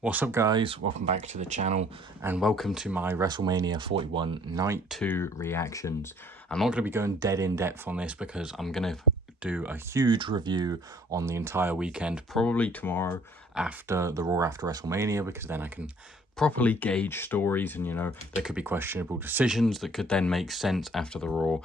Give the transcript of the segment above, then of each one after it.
What's up guys, welcome back to the channel and welcome to my WrestleMania 41 Night 2 reactions. I'm not going to be going dead in depth on this because I'm going to do a huge review on the entire weekend, probably tomorrow after the Raw after WrestleMania, because then I can properly gauge stories and, you know, there could be questionable decisions that could then make sense after the Raw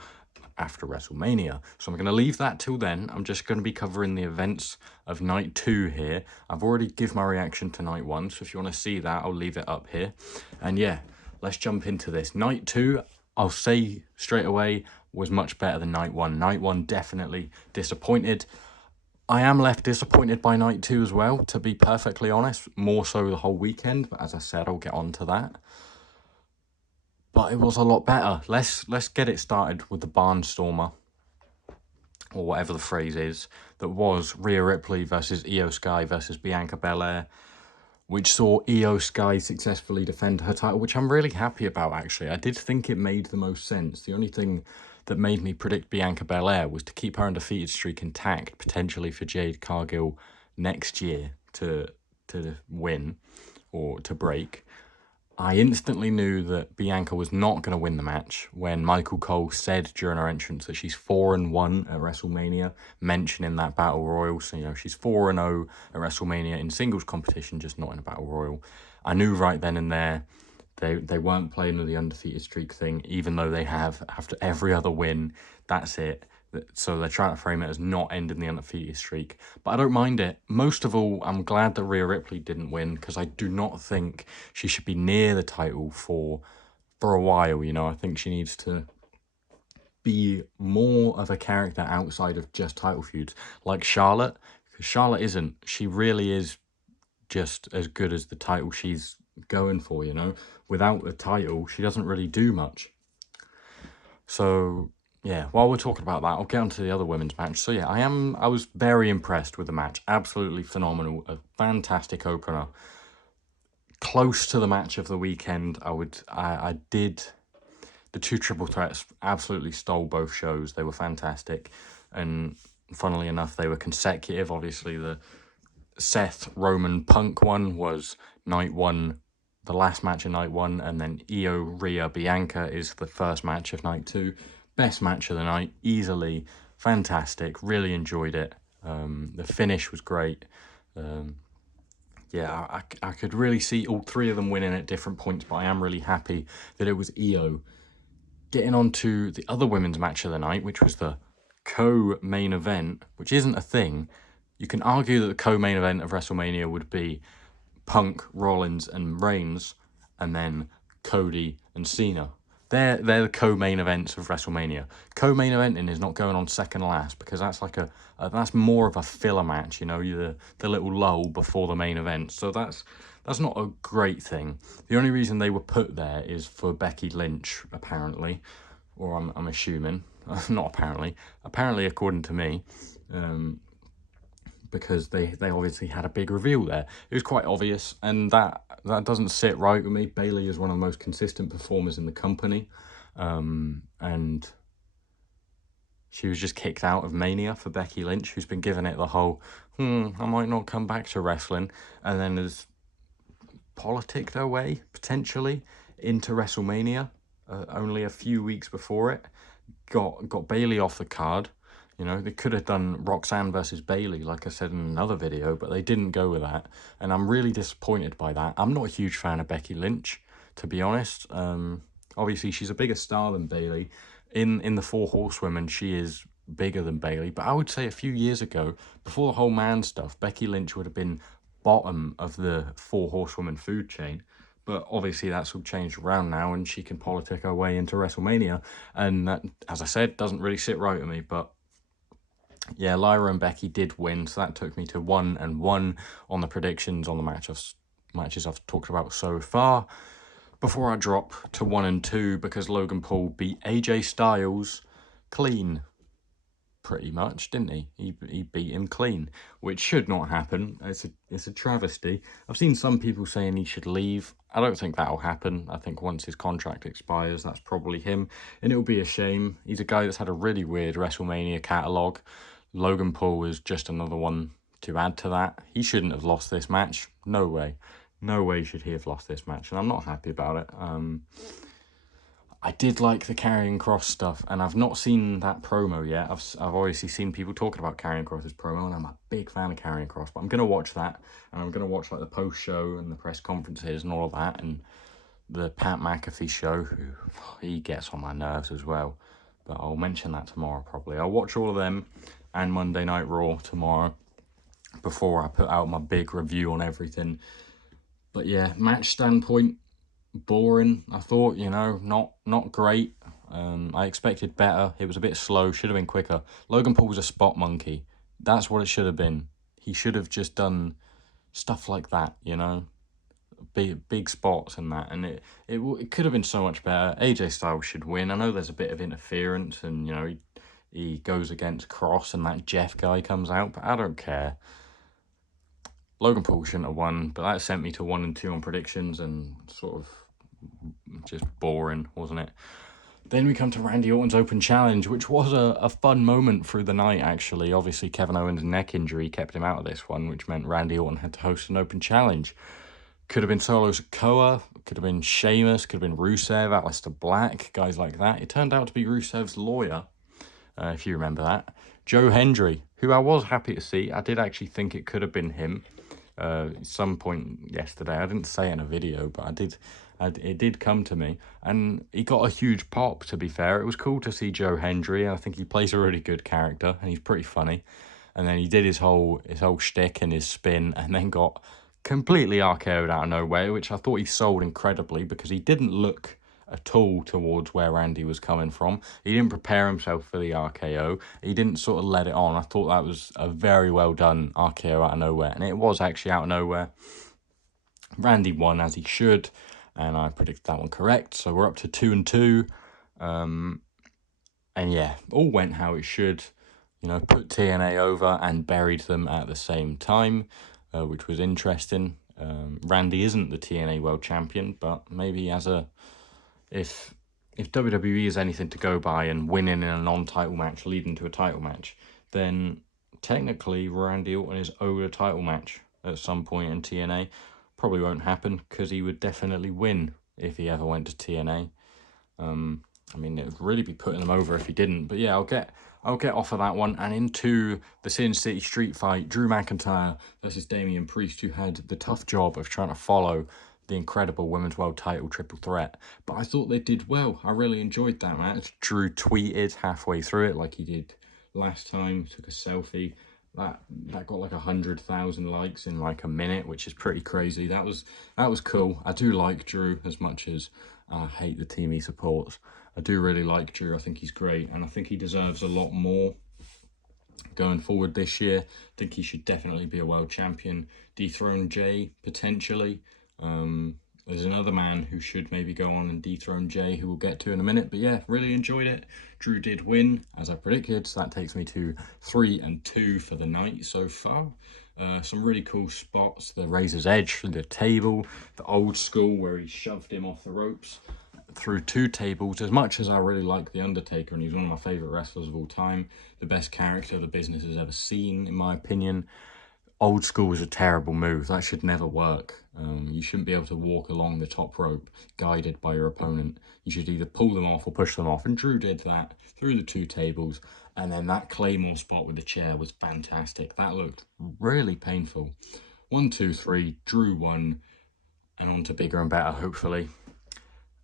after WrestleMania. So I'm going to leave that till then. I'm just going to be covering the events of night 2 here. I've already given my reaction to night 1, so if you want to see that, I'll leave it up here. And yeah, let's jump into this. Night 2, I'll say straight away, was much better than night 1. Night 1 definitely disappointed. I am left disappointed by night 2 as well, to be perfectly honest. More so the whole weekend, but as I said, I'll get on to that. But it was a lot better. Let's get it started with the barnstormer, or whatever the phrase is, that was Rhea Ripley versus Eio Sky versus Bianca Belair, which saw Eio Sky successfully defend her title, which I'm really happy about, actually. I did think it made the most sense. The only thing that made me predict Bianca Belair was to keep her undefeated streak intact, potentially for Jade Cargill next year to win or to break. I instantly knew that Bianca was not going to win the match when Michael Cole said during her entrance that she's 4-1 at WrestleMania, mentioning that Battle Royal. So, you know, she's 4-0 at WrestleMania in singles competition, just not in a Battle Royal. I knew right then and there they weren't playing with the undefeated streak thing, even though they have, after every other win, that's it. So they're trying to frame it as not ending the undefeated streak. But I don't mind it. Most of all, I'm glad that Rhea Ripley didn't win, because I do not think she should be near the title for a while, you know. I think she needs to be more of a character outside of just title feuds, like Charlotte. Because Charlotte isn't. She really is just as good as the title she's going for, you know. Without a title, she doesn't really do much. So yeah, while we're talking about that, I'll get on to the other women's match. So yeah, I was very impressed with the match. Absolutely phenomenal. A fantastic opener. Close to the match of the weekend. I did. The two triple threats absolutely stole both shows. They were fantastic. And funnily enough, they were consecutive. Obviously, the Seth Roman Punk one was night 1, the last match of night 1, and then Io Rhea Bianca is the first match of night 2. Best match of the night, easily. Fantastic, really enjoyed it. The finish was great. Yeah, I could really see all three of them winning at different points, but I am really happy that it was Io. Getting on to the other women's match of the night, which was the co-main event, which isn't a thing. You can argue that the co-main event of WrestleMania would be Punk, Rollins, and Reigns, and then Cody and Cena. They're the co-main events of WrestleMania. Co-main eventing is not going on second last, because that's like that's more of a filler match, you know, the little lull before the main event. So that's not a great thing. The only reason they were put there is for Becky Lynch, apparently, or I'm assuming, not apparently, according to me. Because they obviously had a big reveal there. It was quite obvious, and that doesn't sit right with me. Bayley is one of the most consistent performers in the company, and she was just kicked out of Mania for Becky Lynch, who's been giving it the whole, I might not come back to wrestling, and then has politicked her way, potentially, into WrestleMania, only a few weeks before it. Got Bayley off the card. You know, they could have done Roxanne versus Bayley, like I said in another video, but they didn't go with that. And I'm really disappointed by that. I'm not a huge fan of Becky Lynch, to be honest. Obviously, she's a bigger star than Bayley. In the Four Horsewomen, she is bigger than Bayley. But I would say a few years ago, before the whole man stuff, Becky Lynch would have been bottom of the Four Horsewomen food chain. But obviously that's all changed around now, and she can politic her way into WrestleMania. And that, as I said, doesn't really sit right with me. But yeah, Lyra and Becky did win, so that took me to 1-1 on the predictions on the matches I've talked about so far. Before I drop to 1-2, because Logan Paul beat AJ Styles clean, pretty much, didn't he? He beat him clean, which should not happen. It's a travesty. I've seen some people saying he should leave. I don't think that'll happen. I think once his contract expires, that's probably him, and it'll be a shame. He's a guy that's had a really weird WrestleMania catalogue. Logan Paul is just another one to add to that. He shouldn't have lost this match. No way. No way should he have lost this match, and I'm not happy about it. I did like the Karrion Kross stuff, and I've not seen that promo yet. I've obviously seen people talking about Karrion Kross's promo, and I'm a big fan of Karrion Kross, but I'm going to watch that, and I'm going to watch like the post-show and the press conferences and all of that, and the Pat McAfee show, who he gets on my nerves as well, but I'll mention that tomorrow probably. I'll watch all of them and Monday Night Raw tomorrow before I put out my big review on everything. But yeah, match standpoint, boring. I thought, you know, not great. I expected better. It was a bit slow, should have been quicker. Logan Paul was a spot monkey. That's what it should have been. He should have just done stuff like that, you know, big spots and that, and it could have been so much better. AJ Styles should win. I know there's a bit of interference, and you know he goes against Cross, and that Jeff guy comes out, but I don't care. Logan Paul shouldn't have won, but that sent me to 1 and 2 on predictions, and sort of just boring, wasn't it? Then we come to Randy Orton's Open Challenge, which was a fun moment through the night, actually. Obviously, Kevin Owens' neck injury kept him out of this one, which meant Randy Orton had to host an Open Challenge. Could have been Solo Sikoa, could have been Sheamus, could have been Rusev, Aleister Black, guys like that. It turned out to be Rusev's lawyer, if you remember that. Joe Hendry, who I was happy to see. I did actually think it could have been him at some point yesterday. I didn't say it in a video, but it did come to me. And he got a huge pop, to be fair. It was cool to see Joe Hendry, and I think he plays a really good character, and he's pretty funny. And then he did his whole shtick and his spin, and then got completely RKO'd out of nowhere, which I thought he sold incredibly, because he didn't look at all towards where Randy was coming from. He didn't prepare himself for the RKO. He didn't sort of let it on. I thought that was a very well done RKO out of nowhere, and it was actually out of nowhere. Randy won as he should, and I predicted that one correct. So we're up to 2 and 2. And yeah, all went how it should. You know, put TNA over and buried them at the same time, which was interesting. Randy isn't the TNA World Champion, but maybe if WWE is anything to go by, and winning in a non-title match leading to a title match, then technically Randy Orton is owed a title match at some point in TNA. Probably won't happen, because he would definitely win if he ever went to TNA. I mean, it would really be putting them over if he didn't. But yeah, I'll get off of that one and into the Sin City Street fight. Drew McIntyre versus Damian Priest, who had the tough job of trying to follow the incredible Women's World Title triple threat. But I thought they did well. I really enjoyed that match. Drew tweeted halfway through it, like he did last time, took a selfie. That got like 100,000 likes in like a minute, which is pretty crazy. That was cool. I do like Drew, as much as I hate the team he supports. I do really like Drew. I think he's great, and I think he deserves a lot more going forward this year. I think he should definitely be a world champion. Dethrone Jay, potentially. There's another man who should maybe go on and dethrone Jay, who we'll get to in a minute. But yeah, really enjoyed it. Drew did win, as I predicted. So that takes me to 3 and 2 for the night so far. Some really cool spots. The Razor's Edge from the table. The old school where he shoved him off the ropes through 2 tables. As much as I really like The Undertaker, and he's one of my favourite wrestlers of all time, the best character the business has ever seen, in my opinion, old school is a terrible move. That should never work. You shouldn't be able to walk along the top rope guided by your opponent. You should either pull them off or push them off. And Drew did that through the 2 tables. And then that Claymore spot with the chair was fantastic. That looked really painful. 1, 2, 3. Drew won. And on to bigger and better, hopefully.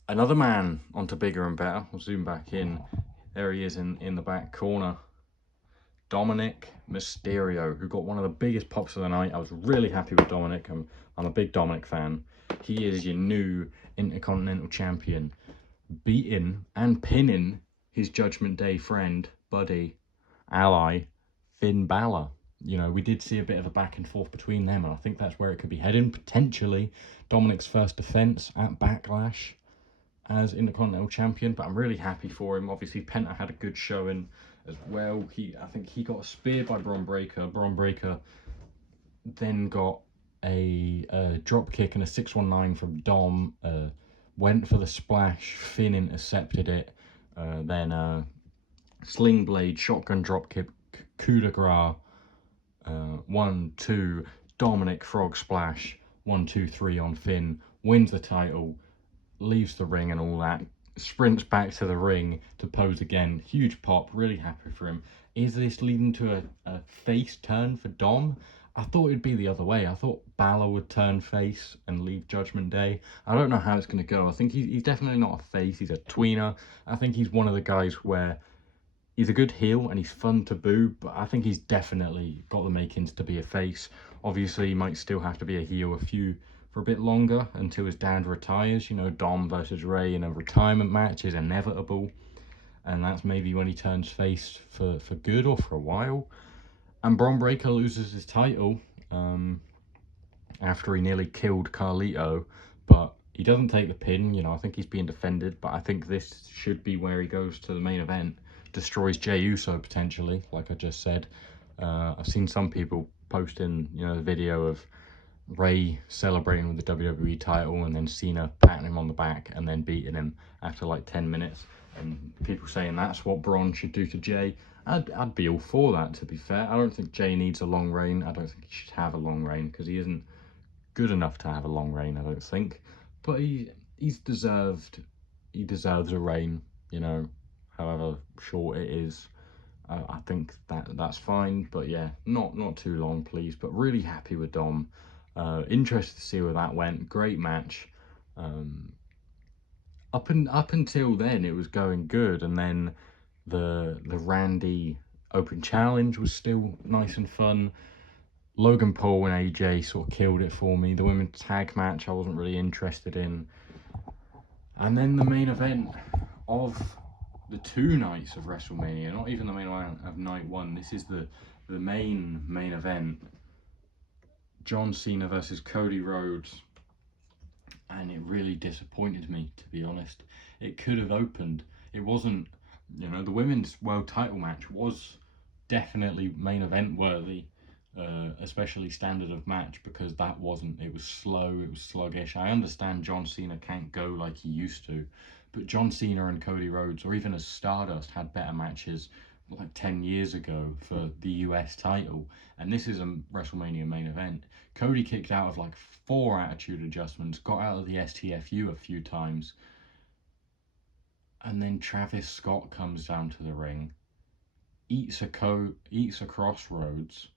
Another man onto bigger and better. We'll zoom back in. There he is in the back corner. Dominic Mysterio, who got one of the biggest pops of the night. I was really happy with Dominic. I'm a big Dominic fan. He is your new Intercontinental Champion, beating and pinning his Judgment Day friend, buddy, ally, Finn Balor. You know, we did see a bit of a back and forth between them, and I think that's where it could be heading. Potentially Dominic's first defense at Backlash as Intercontinental Champion, but I'm really happy for him. Obviously, Penta had a good showing as well. I think he got a spear by Bron Breakker. Bron Breakker then got a drop kick and a 619 from Dom. Went for the splash. Finn intercepted it. Then sling blade, shotgun drop kick, coup de grace. 1, 2. Dominic frog splash. 1, 2, 3 on Finn, wins the title, leaves the ring and all that, sprints back to the ring to pose again. Huge pop, really happy for him. Is this leading to a face turn for Dom? I thought it'd be the other way. I thought Balor would turn face and leave Judgment Day. I don't know how it's going to go. I think he's definitely not a face. He's a tweener. I think he's one of the guys where he's a good heel and he's fun to boo, but I think he's definitely got the makings to be a face. Obviously, he might still have to be a heel for a bit longer until his dad retires. You know, Dom versus Ray in a retirement match is inevitable, and that's maybe when he turns face for good or for a while. And Bron Breakker loses his title after he nearly killed Carlito, but he doesn't take the pin. You know, I think he's being defended, but I think this should be where he goes to the main event, destroys Jey Uso potentially, like I just said. I've seen some people posting, you know, the video of Ray celebrating with the WWE title and then Cena patting him on the back and then beating him after like 10 minutes. And people saying that's what Braun should do to Jey. I'd be all for that, to be fair. I don't think Jey needs a long reign. I don't think he should have a long reign because he isn't good enough to have a long reign, I don't think. But he deserves a reign, you know, however short it is. I think that's fine, but yeah, not too long, please. But really happy with Dom. Interested to see where that went. Great match. Up until then, it was going good, and then the Randy Open Challenge was still nice and fun. Logan Paul and AJ sort of killed it for me. The women's tag match I wasn't really interested in. And then the main event of the 2 nights of WrestleMania, not even the main event of night 1. This is the main event. John Cena versus Cody Rhodes. And it really disappointed me, to be honest. It could have opened. It wasn't, you know, the women's world title match was definitely main event worthy, especially standard of match, because that wasn't. It was slow, it was sluggish. I understand John Cena can't go like he used to, but John Cena and Cody Rhodes, or even as Stardust, had better matches like 10 years ago for the US title, and this is a WrestleMania main event. Cody kicked out of like 4 attitude adjustments, got out of the STFU a few times, and then Travis Scott comes down to the ring, eats a crossroads,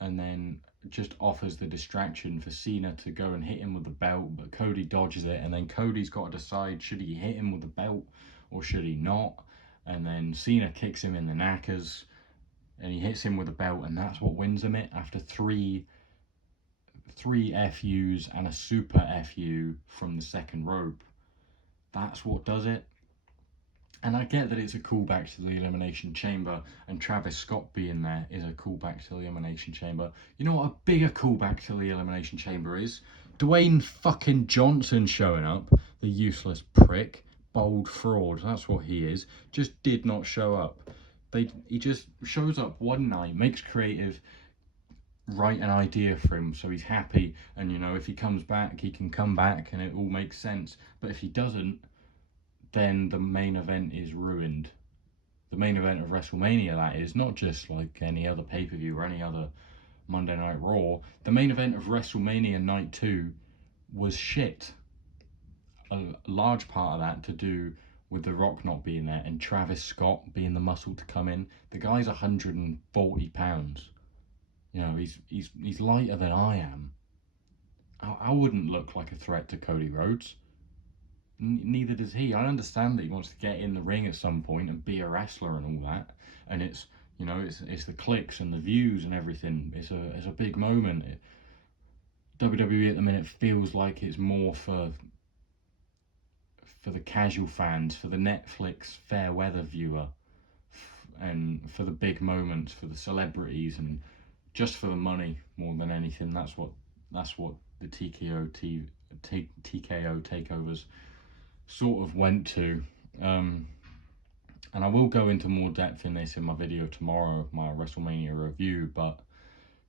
and then just offers the distraction for Cena to go and hit him with the belt, but Cody dodges it, and then Cody's got to decide, should he hit him with the belt or should he not? And then Cena kicks him in the knackers and he hits him with the belt, and that's what wins him it after three FUs and a super FU from the second rope. That's what does it. And I get that it's a callback to the Elimination Chamber, and Travis Scott being there is a callback to the Elimination Chamber. You know what a bigger callback to the Elimination Chamber is? Dwayne fucking Johnson showing up, the useless prick, bold fraud, that's what he is, just did not show up. He just shows up one night, makes creative, write an idea for him so he's happy, and you know, if he comes back, he can come back and it all makes sense. But if he doesn't, then the main event is ruined. The main event of WrestleMania, that is, not just like any other pay-per-view or any other Monday Night Raw. The main event of WrestleMania Night 2 was shit. A large part of that to do with The Rock not being there and Travis Scott being the muscle to come in. The guy's 140 pounds. You know, he's lighter than I am. I wouldn't look like a threat to Cody Rhodes. Neither does he. I understand that he wants to get in the ring at some point and be a wrestler and all that, and it's, you know, it's the clicks and the views and everything. It's a big moment. WWE at the minute feels like it's more for the casual fans, for the Netflix fair weather viewer, and for the big moments, for the celebrities, and just for the money more than anything. That's what the TKO takeovers sort of went to. And I will go into more depth in this in my video tomorrow, my WrestleMania review, but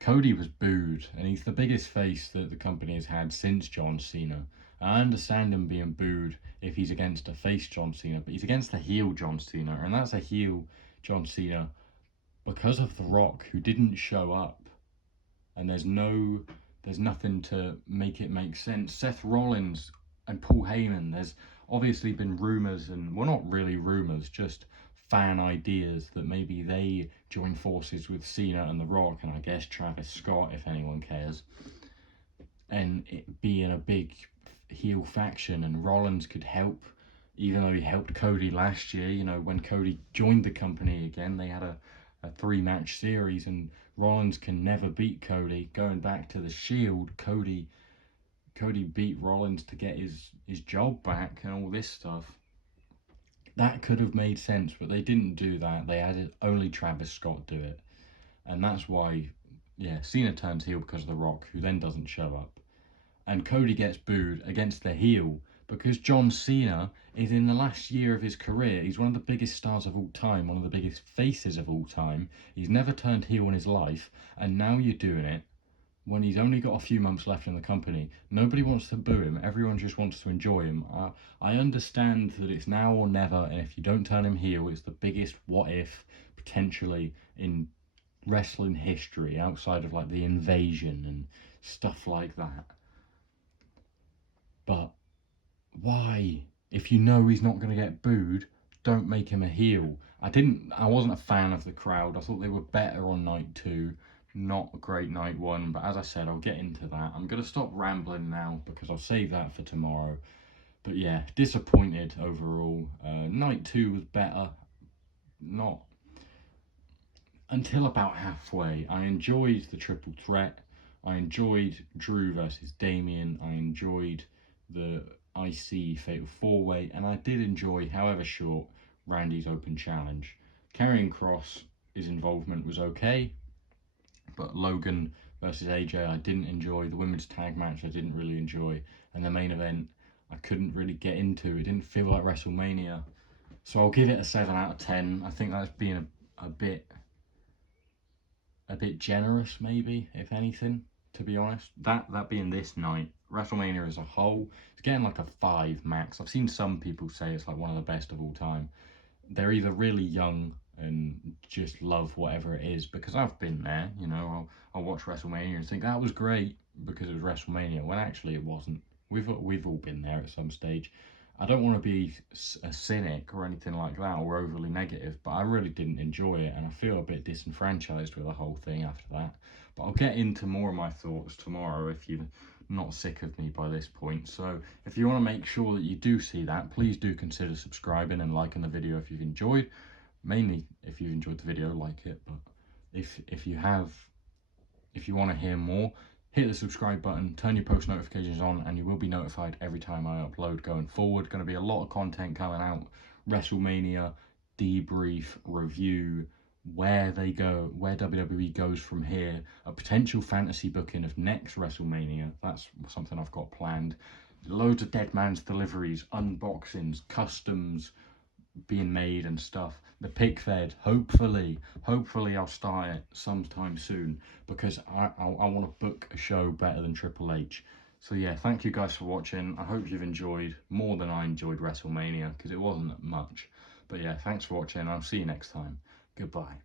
Cody was booed, and he's the biggest face that the company has had since John Cena. And I understand him being booed if he's against a face John Cena, but he's against a heel John Cena, and that's a heel John Cena because of The Rock, who didn't show up. And there's no There's nothing to make it make sense. Seth Rollins and Paul Heyman, there's obviously been rumours, and well, not really rumours, just fan ideas that maybe they join forces with Cena and The Rock, and I guess Travis Scott, if anyone cares, and it being a big heel faction, and Rollins could help, even though he helped Cody last year. You know, when Cody joined the company again, they had a 3-match series, and Rollins can never beat Cody. Going back to the Shield, Cody beat Rollins to get his job back and all this stuff. That could have made sense, but they didn't do that. They had only Travis Scott do it, and that's why, yeah, Cena turns heel because of The Rock, who then doesn't show up, and Cody gets booed against the heel because John Cena is in the last year of his career. He's one of the biggest stars of all time, one of the biggest faces of all time. He's never turned heel in his life, and now you're doing it when he's only got a few months left in the company. Nobody wants to boo him. Everyone just wants to enjoy him. I understand that it's now or never, and if you don't turn him heel, it's the biggest what if potentially in wrestling history, outside of like the Invasion and stuff like that. But why? If you know he's not going to get booed, don't make him a heel. I wasn't a fan of the crowd. I thought they were better on night 2. Not a great night 1, but as I said, I'll get into that. I'm going to stop rambling now because I'll save that for tomorrow. But yeah, disappointed overall. Night 2 was better. Not until about halfway. I enjoyed the triple threat. I enjoyed Drew versus Damian. I enjoyed the IC Fatal 4-Way, and I did enjoy, however short, Randy's Open Challenge. Karrion Kross, his involvement was okay, but Logan versus AJ I didn't enjoy. The women's tag match I didn't really enjoy, and the main event I couldn't really get into. It didn't feel like WrestleMania, so I'll give it a 7 out of 10. I think that's being a bit generous, maybe, if anything, to be honest. That being this night, WrestleMania as a whole, it's getting like a 5 max. I've seen some people say it's like one of the best of all time. They're either really young and just love whatever it is, because I've been there, you know. I'll watch WrestleMania and think that was great because it was WrestleMania, when actually it wasn't. We've all been there at some stage. I don't want to be a cynic or anything like that, or overly negative, but I really didn't enjoy it, and I feel a bit disenfranchised with the whole thing after that. But I'll get into more of my thoughts tomorrow if you're not sick of me by this point. So if you want to make sure that you do see that, please do consider subscribing and liking the video if you've enjoyed. Mainly if you've enjoyed the video, like it, but if you want to hear more, hit the subscribe button, turn your post notifications on, and you will be notified every time I upload going forward. Going to be a lot of content coming out. WrestleMania, debrief, review, where they go, where WWE goes from here, a potential fantasy booking of next WrestleMania. That's something I've got planned. Loads of Dead Man's Deliveries, unboxings, customs being made and stuff. The PIC-FED, hopefully I'll start it sometime soon, because I want to book a show better than Triple H. So yeah, thank you guys for watching. I hope you've enjoyed more than I enjoyed WrestleMania, because it wasn't much. But yeah, thanks for watching. I'll see you next time. Goodbye.